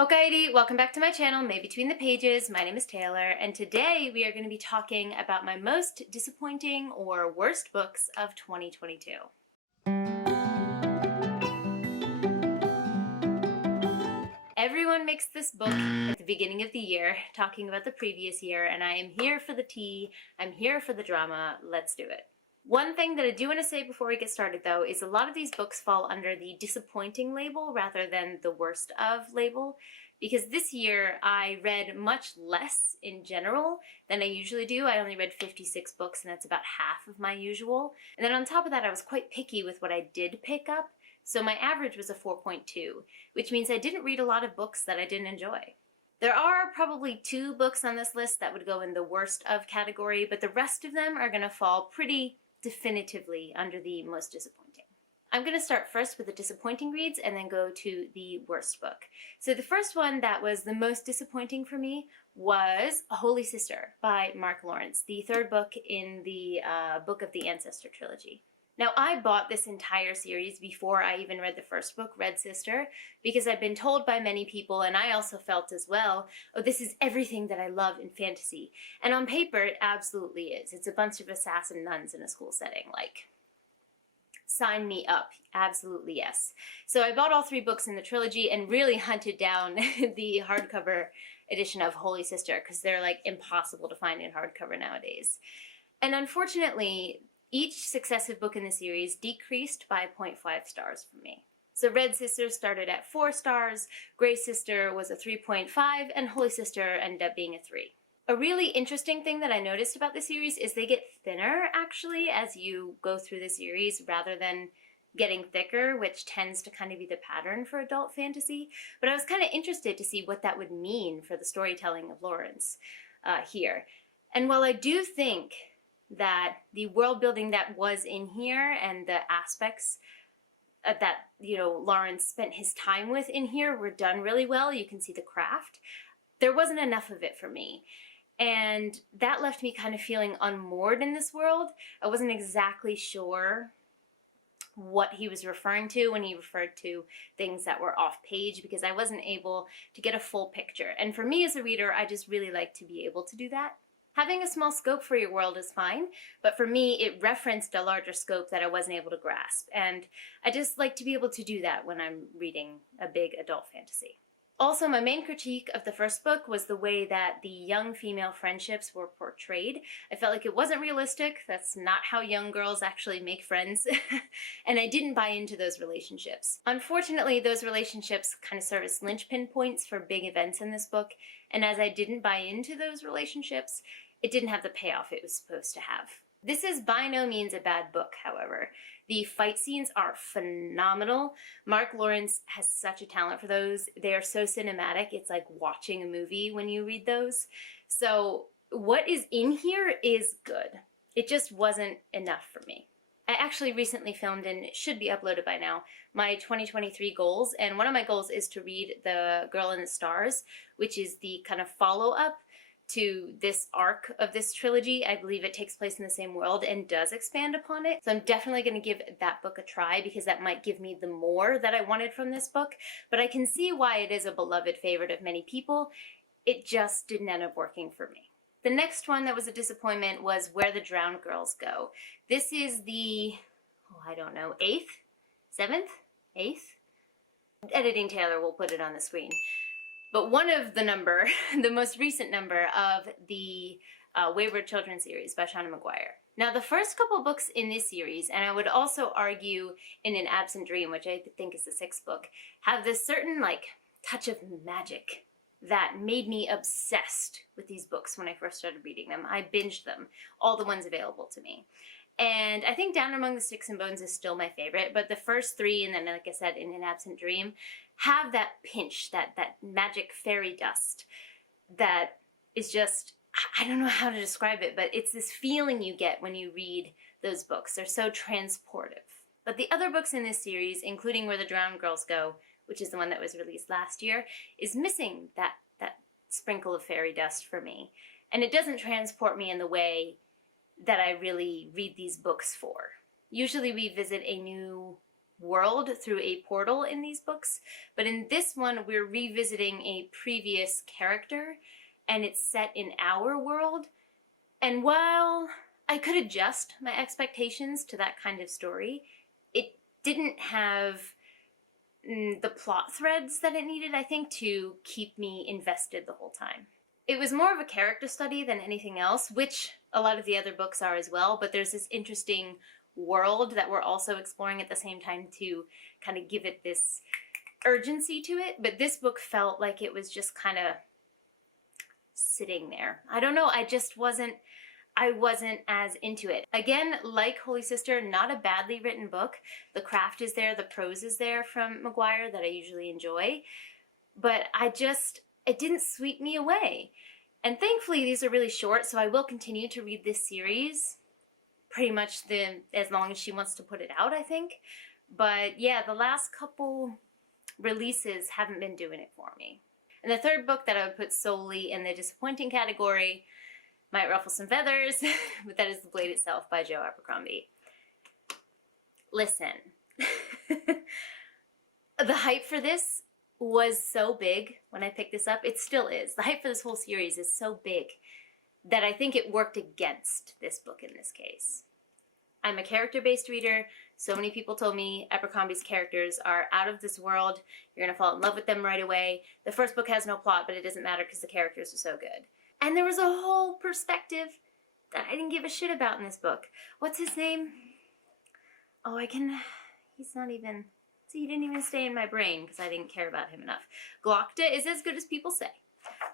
Alrighty, welcome back to my channel, May Between the Pages. My name is Taylor, and today we are going to be talking about my most disappointing or worst books of 2022. Everyone makes this book at the beginning of the year, talking about the previous year, and I am here for the tea, I'm here for the drama, let's do it. One thing that I do want to say before we get started, though, is a lot of these books fall under the disappointing label rather than the worst of label, because this year I read much less in general than I usually do. I only read 56 books, and that's about half of my usual. And then on top of that, I was quite picky with what I did pick up, so my average was a 4.2, which means I didn't read a lot of books that I didn't enjoy. There are probably 2 books on this list that would go in the worst of category, but the rest of them are going to fall pretty definitively under the most disappointing. I'm going to start first with the disappointing reads and then go to the worst book. So the first one that was the most disappointing for me was Holy Sister by Mark Lawrence, the third book in the Book of the Ancestor trilogy. Now, I bought this entire series before I even read the first book, Red Sister, because I've been told by many people, and I also felt as well, oh, this is everything that I love in fantasy. And on paper, it absolutely is. It's a bunch of assassin nuns in a school setting, like, sign me up. Absolutely yes. So I bought all 3 books in the trilogy and really hunted down the hardcover edition of Holy Sister, because they're, like, impossible to find in hardcover nowadays. And unfortunately, each successive book in the series decreased by 0.5 stars for me. So Red Sister started at 4 stars, Grey Sister was a 3.5, and Holy Sister ended up being a 3. A really interesting thing that I noticed about the series is they get thinner, actually, as you go through the series, rather than getting thicker, which tends to kind of be the pattern for adult fantasy. But I was kind of interested to see what that would mean for the storytelling of Lawrence here. And while I do think that the world building that was in here and the aspects that, Lawrence spent his time with in here were done really well, you can see the craft, there wasn't enough of it for me. And that left me kind of feeling unmoored in this world. I wasn't exactly sure what he was referring to when he referred to things that were off page, because I wasn't able to get a full picture. And for me as a reader, I just really like to be able to do that. Having a small scope for your world is fine, but for me, it referenced a larger scope that I wasn't able to grasp. And I just like to be able to do that when I'm reading a big adult fantasy. Also, my main critique of the first book was the way that the young female friendships were portrayed. I felt like it wasn't realistic. That's not how young girls actually make friends. And I didn't buy into those relationships. Unfortunately, those relationships kind of serve as linchpin points for big events in this book. And as I didn't buy into those relationships, it didn't have the payoff it was supposed to have. This is by no means a bad book, however. The fight scenes are phenomenal. Mark Lawrence has such a talent for those. They are so cinematic, it's like watching a movie when you read those. So what is in here is good. It just wasn't enough for me. I actually recently filmed, and it should be uploaded by now, my 2023 goals, and one of my goals is to read The Girl in the Stars, which is the kind of follow-up to this arc of this trilogy. I believe it takes place in the same world and does expand upon it. So I'm definitely going to give that book a try, because that might give me the more that I wanted from this book. But I can see why it is a beloved favorite of many people. It just didn't end up working for me. The next one that was a disappointment was Where the Drowned Girls Go. This is the, 8th? 7th? 8th? Editing Taylor will put it on the screen. But one of the number, the most recent number of the Wayward Children series by Shauna Maguire. Now, the first couple books in this series, and I would also argue in An Absent Dream, which I think is the 6th book, have this certain, touch of magic that made me obsessed with these books when I first started reading them. I binged them, all the ones available to me. And I think Down Among the Sticks and Bones is still my favorite, but the first 3, and then, like I said, in An Absent Dream, have that pinch, that magic fairy dust that is just, I don't know how to describe it, but it's this feeling you get when you read those books. They're so transportive. But the other books in this series, including Where the Drowned Girls Go, which is the one that was released last year, is missing that sprinkle of fairy dust for me. And it doesn't transport me in the way that I really read these books for. Usually we visit a new world through a portal in these books, but in this one we're revisiting a previous character, and it's set in our world. And while I could adjust my expectations to that kind of story, it didn't have the plot threads that it needed, I think, to keep me invested the whole time. It was more of a character study than anything else, which a lot of the other books are as well, but there's this interesting world that we're also exploring at the same time to kind of give it this urgency to it. But this book felt like it was just kind of sitting there. I don't know, I wasn't as into it. Again, like Holy Sister, not a badly written book. The craft is there, the prose is there from McGuire that I usually enjoy, but it didn't sweep me away. And thankfully these are really short, so I will continue to read this series pretty much as long as she wants to put it out, I think. But yeah, the last couple releases haven't been doing it for me. And the third book that I would put solely in the disappointing category might ruffle some feathers, but that is The Blade Itself by Joe Abercrombie. Listen, the hype for this was so big when I picked this up. It still is. The hype for this whole series is so big that I think it worked against this book in this case. I'm a character-based reader. So many people told me Abercrombie's characters are out of this world. You're gonna fall in love with them right away. The first book has no plot, but it doesn't matter because the characters are so good. And there was a whole perspective that I didn't give a shit about in this book. What's his name? Oh, he's not even, see, he didn't even stay in my brain because I didn't care about him enough. Glockta is as good as people say.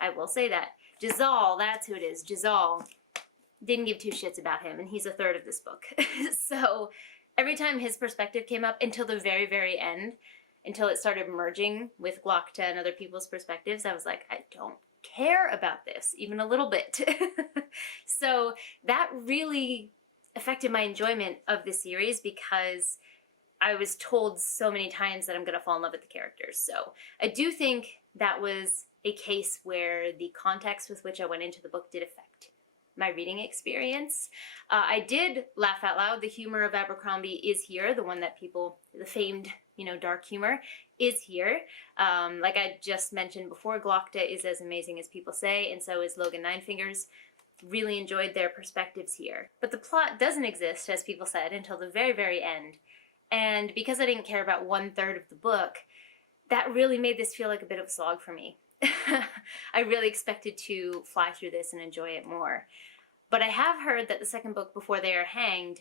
I will say that. Jazal, that's who it is, Jazal. Didn't give two shits about him, and he's a third of this book. So every time his perspective came up until the very, very end, until it started merging with Glockta and other people's perspectives, I was like, I don't care about this even a little bit. So that really affected my enjoyment of the series because I was told so many times that I'm gonna fall in love with the characters. So I do think that was a case where the context with which I went into the book did affect my reading experience. I did laugh out loud. The humor of Abercrombie is here, the one that people, the famed, dark humor is here. Like I just mentioned before, Glockta is as amazing as people say, and so is Logan Ninefingers. Really enjoyed their perspectives here. But the plot doesn't exist, as people said, until the very, very end. And because I didn't care about 1/3 of the book, that really made this feel like a bit of a slog for me. I really expected to fly through this and enjoy it more. But I have heard that the second book, Before They Are Hanged,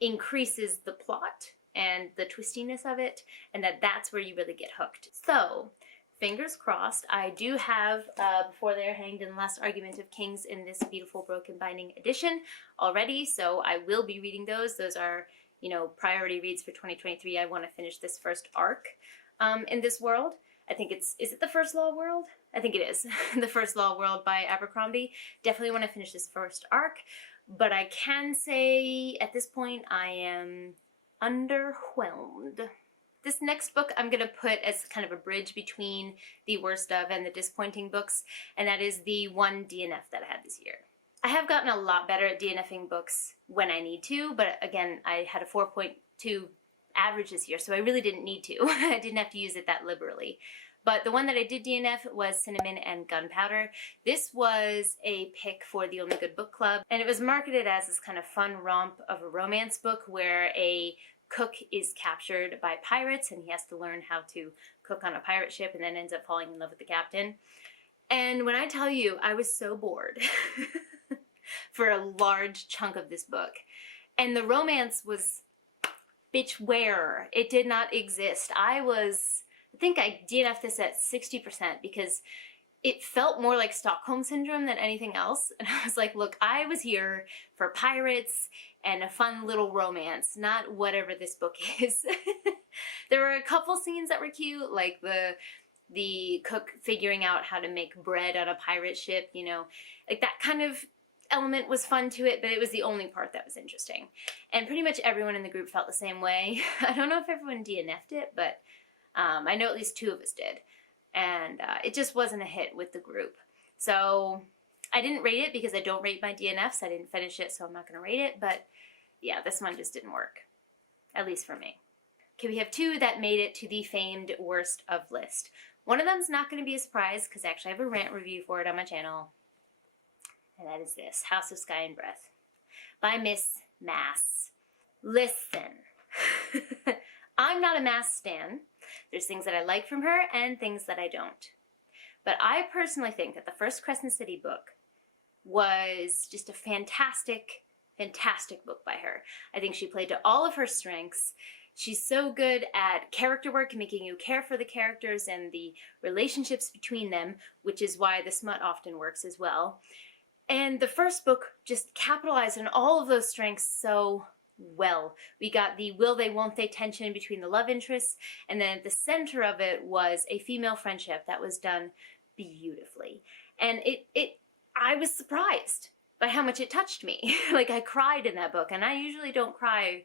increases the plot and the twistiness of it, and that's where you really get hooked. So, fingers crossed. I do have Before They Are Hanged and The Last Argument of Kings in this beautiful broken binding edition already, so I will be reading those. Those are, priority reads for 2023. I want to finish this first arc in this world. I think is it the First Law World? I think it is. The First Law World by Abercrombie. Definitely want to finish this first arc, but I can say at this point I am underwhelmed. This next book I'm going to put as kind of a bridge between the worst of and the disappointing books, and that is the one DNF that I had this year. I have gotten a lot better at DNFing books when I need to, but again, I had a 4.2 average this year, so I really didn't need to. I didn't have to use it that liberally. But the one that I did DNF was Cinnamon and Gunpowder. This was a pick for the Only Good Book Club, and it was marketed as this kind of fun romp of a romance book where a cook is captured by pirates and he has to learn how to cook on a pirate ship and then ends up falling in love with the captain. And when I tell you, I was so bored for a large chunk of this book. And the romance was, bitch, where? It did not exist. I think I DNF'd this at 60% because it felt more like Stockholm Syndrome than anything else. And I was like, look, I was here for pirates and a fun little romance, not whatever this book is. There were a couple scenes that were cute, like the cook figuring out how to make bread on a pirate ship, like that kind of element was fun to it, but it was the only part that was interesting. And pretty much everyone in the group felt the same way. I don't know if everyone DNF'd it, but I know at least 2 of us did. And it just wasn't a hit with the group. So I didn't rate it because I don't rate my DNFs. I didn't finish it, so I'm not going to rate it. But yeah, this one just didn't work, at least for me. Okay, we have two that made it to the famed worst of list. One of them's not going to be a surprise because actually I have a rant review for it on my channel. And that is this, House of Sky and Breath by Miss Mass. Listen, I'm not a Mass stan. There's things that I like from her and things that I don't. But I personally think that the first Crescent City book was just a fantastic, fantastic book by her. I think she played to all of her strengths. She's so good at character work and making you care for the characters and the relationships between them, which is why the smut often works as well. And the first book just capitalized on all of those strengths so well. We got the will they won't they tension between the love interests, and then at the center of it was a female friendship that was done beautifully. And I was surprised by how much it touched me. Like, I cried in that book, and I usually don't cry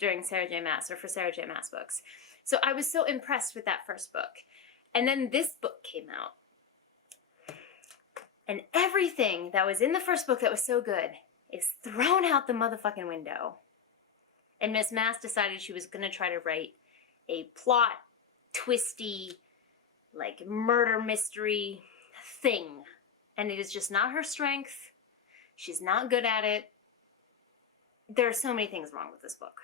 during Sarah J. Maas or for Sarah J. Maas books. So I was so impressed with that first book. And then this book came out. And everything that was in the first book that was so good is thrown out the motherfucking window. And Miss Maas decided she was going to try to write a plot, twisty, like murder mystery thing. And it is just not her strength. She's not good at it. There are so many things wrong with this book.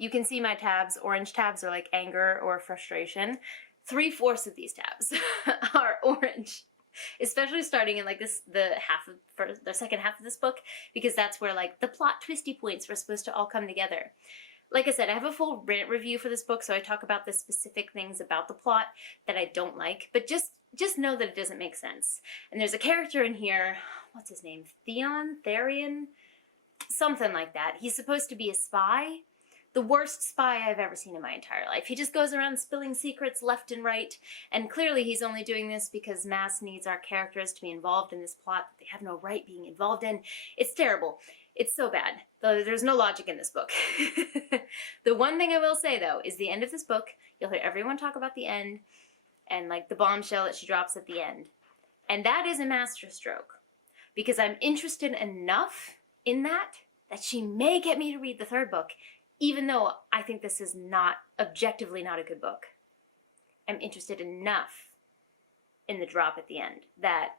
You can see my tabs. Orange tabs are like anger or frustration. 3/4 of these tabs are orange. Especially starting in like the second half of this book, because that's where like the plot twisty points were supposed to all come together. Like I said, I have a full rant review for this book, so I talk about the specific things about the plot that I don't like, but just know that it doesn't make sense. And there's a character in here, what's his name? Therian? Something like that. He's supposed to be a spy. The worst spy I've ever seen in my entire life. He just goes around spilling secrets left and right, and clearly he's only doing this because Maas needs our characters to be involved in this plot that they have no right being involved in. It's terrible. It's so bad. There's no logic in this book. The one thing I will say, though, is the end of this book. You'll hear everyone talk about the end and like the bombshell that she drops at the end. And that is a masterstroke, because I'm interested enough in that she may get me to read the third book, even though I think this is objectively not a good book. I'm interested enough in the drop at the end that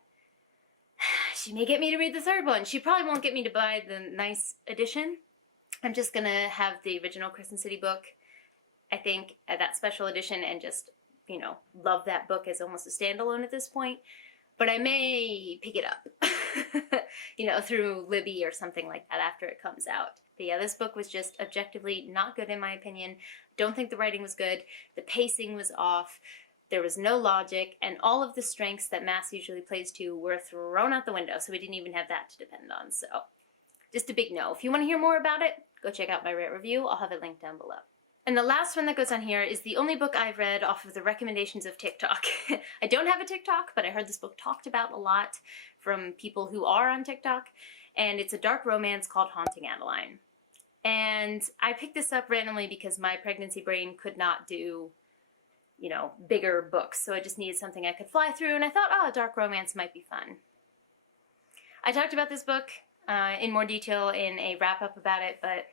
she may get me to read the third one. She probably won't get me to buy the nice edition. I'm just gonna have the original Crescent City book, I think, that special edition, and just, you know, love that book as almost a standalone at this point. But I may pick it up, you know, through Libby or something like that after it comes out. But yeah, this book was just objectively not good in my opinion. Don't think the writing was good. The pacing was off. There was no logic, and all of the strengths that Maas usually plays to were thrown out the window, so we didn't even have that to depend on. So just a big no. If you want to hear more about it, go check out my rant review. I'll have it linked down below. And the last one that goes on here is the only book I've read off of the recommendations of TikTok. I don't have a TikTok, but I heard this book talked about a lot from people who are on TikTok, and it's a dark romance called Haunting Adeline. And I picked this up randomly because my pregnancy brain could not do, you know, bigger books, so I just needed something I could fly through, and I thought, oh, dark romance might be fun. I talked about this book in more detail in a wrap-up about it, but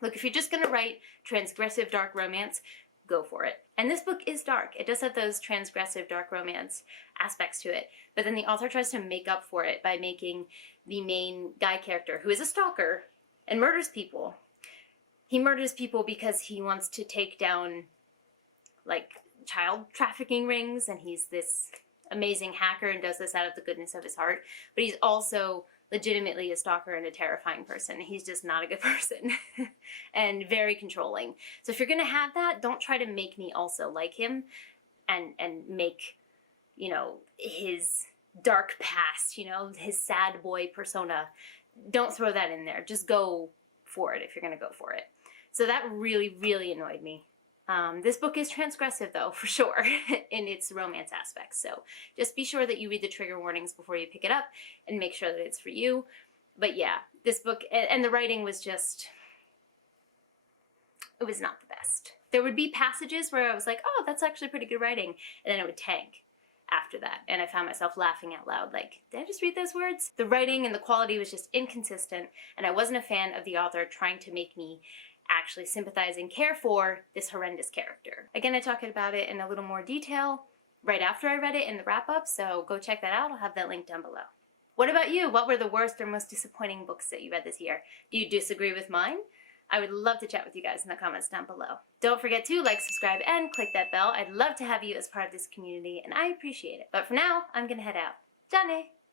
look, if you're just going to write transgressive dark romance, go for it. And this book is dark. It does have those transgressive dark romance aspects to it, but then the author tries to make up for it by making the main guy character, who is a stalker and murders people. He murders people because he wants to take down, like, child trafficking rings, and he's this amazing hacker and does this out of the goodness of his heart, but he's also legitimately a stalker and a terrifying person. He's just not a good person and very controlling. So if you're gonna have that, don't try to make me also like him and make, you know, his dark past, you know, his sad boy persona. Don't throw that in there. Just go for it if you're gonna go for it. So that really, really annoyed me. This book is transgressive, though, for sure, in its romance aspects. So just be sure that you read the trigger warnings before you pick it up and make sure that it's for you. But yeah, this book, and the writing was just, it was not the best. There would be passages where I was like, oh, that's actually pretty good writing, and then it would tank after that, and I found myself laughing out loud, like, did I just read those words? The writing and the quality was just inconsistent, and I wasn't a fan of the author trying to make me actually sympathize and care for this horrendous character. Again, I talk about it in a little more detail right after I read it in the wrap-up, so go check that out. I'll have that link down below. What about you? What were the worst or most disappointing books that you read this year? Do you disagree with mine? I would love to chat with you guys in the comments down below. Don't forget to like, subscribe, and click that bell. I'd love to have you as part of this community, and I appreciate it. But for now, I'm gonna head out. Johnny!